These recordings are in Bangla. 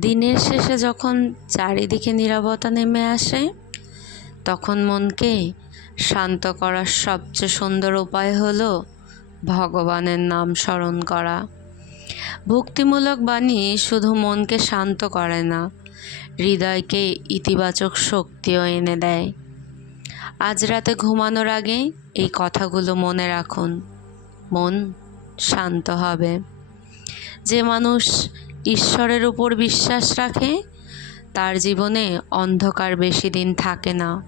দিনের শেষে যখন চারিদিকে নীরবতা নেমে আসে, তখন মনকে শান্ত করার সবচেয়ে সুন্দর উপায় হলো ভগবানের নাম স্মরণ করা। ভক্তিমূলক বাণী শুধু মনকে শান্ত করে না, হৃদয়কে ইতিবাচক শক্তিও এনে দেয়। আজ রাতে ঘুমানোর আগে এই কথাগুলো মনে রাখুন, মন শান্ত হবে। যে মানুষ ঈশ্বরের উপর বিশ্বাস রাখে তার জীবনে অন্ধকার বেশি দিন থাকে না।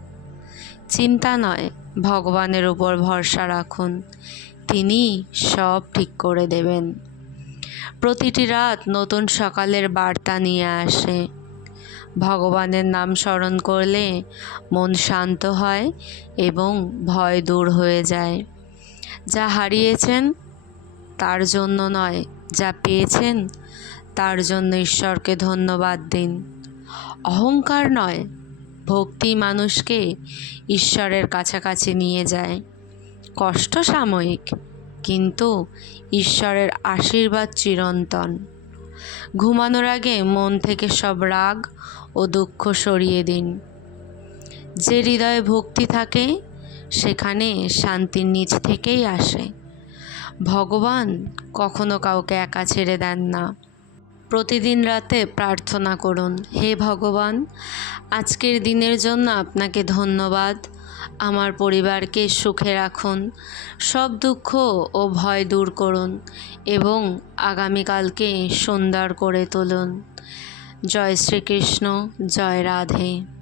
চিন্তা নয়, ভগবানের উপর ভরসা রাখুন, তিনি সব ঠিক করে দেবেন। প্রতিটি রাত নতুন সকালের বার্তা নিয়ে আসে। ভগবানের নাম স্মরণ করলে মন শান্ত হয় এবং ভয় দূর হয়ে যায়। যা হারিয়েছেন তার জন্য নয়, যা পেয়েছেন তার জন্য ঈশ্বরকে ধন্যবাদ দিন। অহংকার নয়, ভক্তি মানুষকে ঈশ্বরের কাছাকাছি নিয়ে যায়। কষ্ট সাময়িক, কিন্তু ঈশ্বরের আশীর্বাদ চিরন্তন। ঘুমানোর আগে মন থেকে সব রাগ ও দুঃখ সরিয়ে দিন। যে হৃদয়ে ভক্তি থাকে সেখানে শান্তির নিচ থেকেই আসে। ভগবান কখনো কাউকে একা ছেড়ে দেন না। প্রতিদিন রাতে প্রার্থনা করুন, হে ভগবান, আজকের দিনের জন্য আপনাকে ধন্যবাদ। আমার পরিবারকে সুখে রাখুন, সব দুঃখ ও ভয় দূর করুন এবং আগামীকালকে সুন্দর করে তুলুন। জয় শ্রীকৃষ্ণ, জয় রাধে।